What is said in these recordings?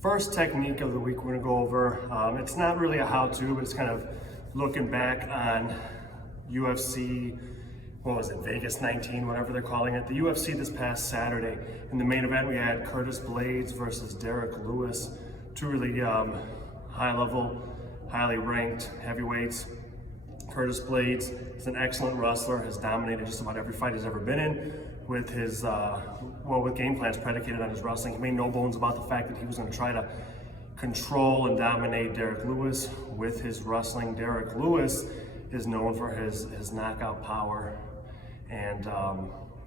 First technique of the week we're gonna go over, it's not really a how-to, but it's kind of looking back on UFC, what was it, Vegas 19, whatever they're calling it. The UFC this past Saturday. In the main event, we had Blaydes versus Derrick Lewis, two really high-level, highly ranked heavyweights. Blaydes is an excellent wrestler, has dominated just about every fight he's ever been in with his, with game plans predicated on his wrestling. He made no bones about the fact that he was going to try to control and dominate Derrick Lewis with his wrestling. Derrick Lewis is known for his knockout power, and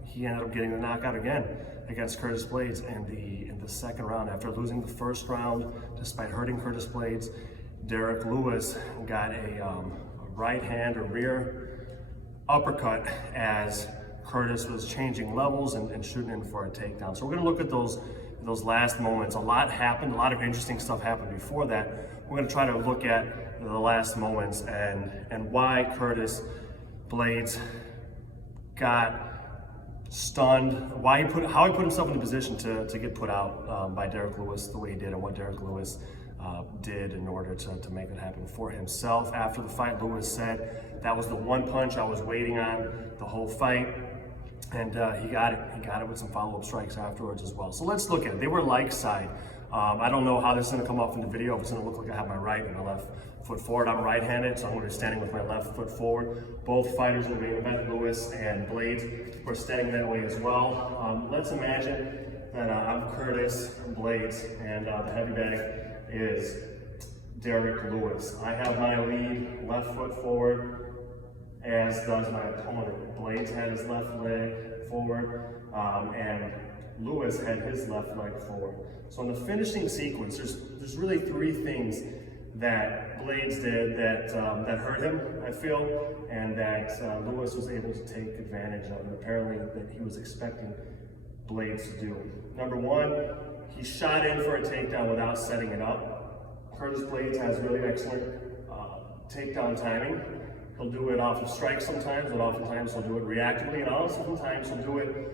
he ended up getting the knockout again against Blaydes in the second round. After losing the first round, despite hurting Blaydes, Derrick Lewis got a right hand or rear uppercut as Curtis was changing levels and shooting in for a takedown. So we're going to look at those last moments. A lot happened, a lot of interesting stuff happened before that. We're going to try to look at the last moments and why Blaydes got stunned, how he put himself in a position to get put out by Derrick Lewis the way he did, and what Derrick Lewis did in order to make it happen for himself. After the fight, Lewis said, "That was the one punch I was waiting on the whole fight." And he got it. He got it with some follow-up strikes afterwards as well. So let's look at it. They were like side. I don't know how this is going to come off in the video. If it's going to look like I have my right and my left foot forward. I'm right-handed, so I'm going to be standing with my left foot forward. Both fighters in the main event, Lewis and Blaydes, were standing that way as well. Let's imagine that I'm Blaydes, and the heavy bag is Derrick Lewis. I have my lead left foot forward, as does my opponent. Blaydes had his left leg forward, and Lewis had his left leg forward. So in the finishing sequence, there's really three things that Blaydes did that hurt him, I feel, and that Lewis was able to take advantage of, and apparently that he was expecting Blaydes to do. Number one, he shot in for a takedown without setting it up. Blaydes has really excellent takedown timing. He'll do it off of strikes sometimes, but oftentimes he'll do it reactively, and also sometimes he'll do it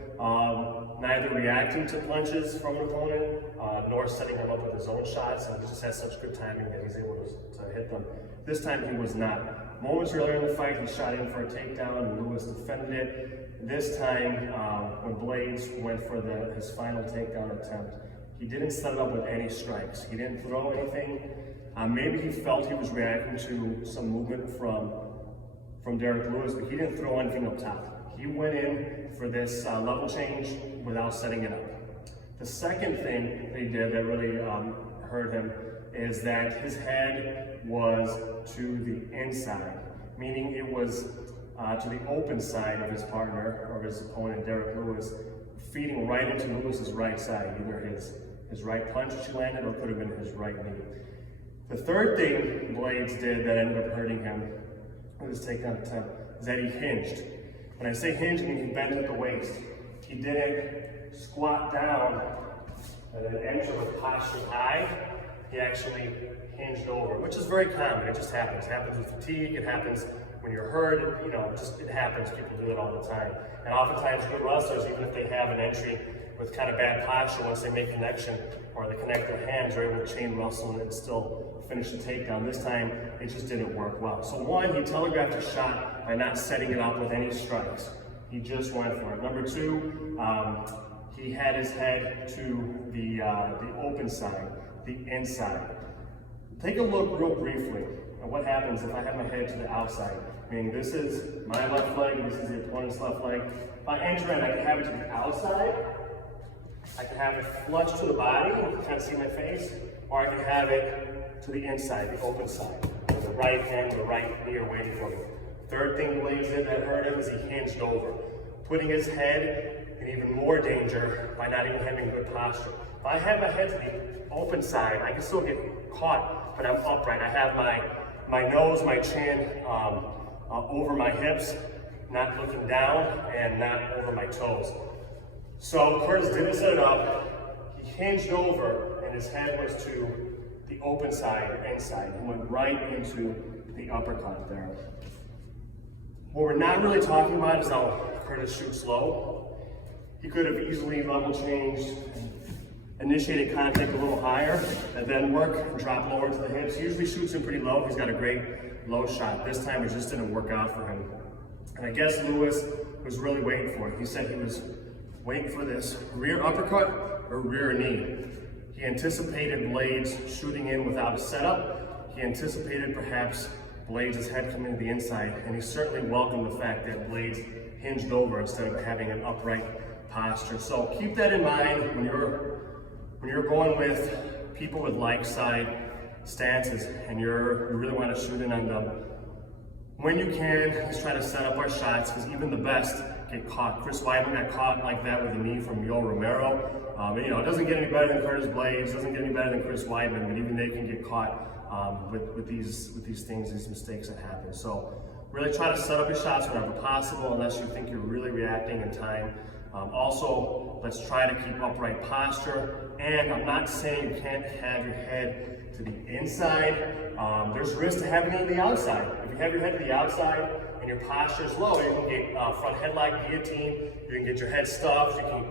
neither reacting to punches from an opponent, nor setting them up with his own shots, and he just has such good timing that he's able to hit them. This time he was not. Moments earlier in the fight, he shot in for a takedown, and Lewis defended it. This time, when Blaydes went for his final takedown attempt, he didn't set it up with any strikes. He didn't throw anything. Maybe he felt he was reacting to some movement from Derrick Lewis, but he didn't throw anything up top. He went in for this level change without setting it up. The second thing that he did that really hurt him is that his head was to the inside, meaning it was to the open side of his partner or his opponent, Derrick Lewis, feeding right into Lewis's right side, either his right punch that she landed or could have been his right knee. The third thing Blaydes did that ended up hurting him with his takedown attempt is that he hinged. When I say hinge, I mean he bent at the waist. He didn't squat down and then enter with posture high. He actually hinged over, which is very common. It just happens. It happens with fatigue. It happens when you're hurt. It happens. People do it all the time. And oftentimes good wrestlers, even if they have an entry with kind of bad posture, once they make connection or they connect their hands, are able to chain wrestle and still finish the takedown. This time, it just didn't work well. So one, he telegraphed his shot by not setting it up with any strikes. He just went for it. Number two, he had his head to the open side, the inside. Take a look real briefly at what happens if I have my head to the outside. Meaning this is my left leg, this is the opponent's left leg. If I enter in, I can have it to the outside. I can have it flush to the body, you can kind of see my face, or I can have it to the inside, the open side. With the right hand or the right knee are waiting for me. Third thing Blaydes did that hurt him is he hinged over, putting his head in even more danger by not even having good posture. If I have my head to the open side, I can still get caught, but I'm upright. I have my nose, my chin over my hips, not looking down, and not over my toes. So Curtis didn't set it up. He hinged over, and his head was to the open side, inside. He went right into the uppercut there. What we're not really talking about is how Curtis shoots low. He could have easily level changed initiated contact a little higher, and then work and drop lower to the hips. He usually shoots him pretty low. He's got a great low shot. This time it just didn't work out for him. And I guess Lewis was really waiting for it. He said he was waiting for this rear uppercut or rear knee. He anticipated Blaydes shooting in without a setup. He anticipated perhaps Blaydes' head coming to the inside, and he certainly welcomed the fact that Blaydes hinged over instead of having an upright posture. So keep that in mind when you're going with people with like side stances and you really want to shoot in on them. When you can, let's try to set up our shots, because even the best get caught. Chris Weidman got caught like that with a knee from Yoel Romero. It doesn't get any better than Curtis Blaydes, doesn't get any better than Chris Weidman, but even they can get caught with these things, these mistakes that happen. So really try to set up your shots whenever possible, unless you think you're really reacting in time. Also, let's try to keep upright posture. And I'm not saying you can't have your head to the inside. There's risk to having it to the outside. If you have your head to the outside and your posture is low, you can get front headlock guillotine, you can get your head stuffed, you can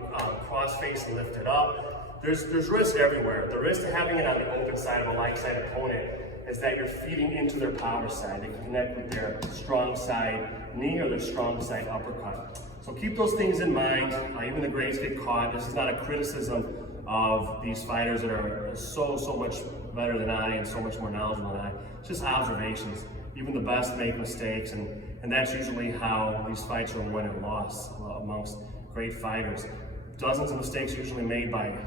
cross face and lift it up. There's risk everywhere. The risk to having it on the open side of a light side opponent is that you're feeding into their power side. They can connect with their strong side knee or their strong side uppercut. So keep those things in mind. Even the greats get caught. This is not a criticism of these fighters that are so much better than I and so much more knowledgeable than I. It's just observations. Even the best make mistakes, and that's usually how these fights are won and lost amongst great fighters. Dozens of mistakes usually made by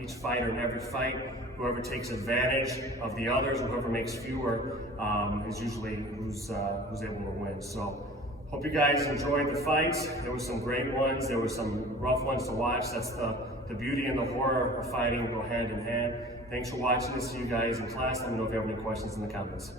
each fighter in every fight. Whoever takes advantage of the others, whoever makes fewer, is usually who's able to win. So hope you guys enjoyed the fights. There were some great ones. There were some rough ones to watch. That's the beauty and the horror of fighting go hand in hand. Thanks for watching. See you guys in class. Let me know if you have any questions in the comments.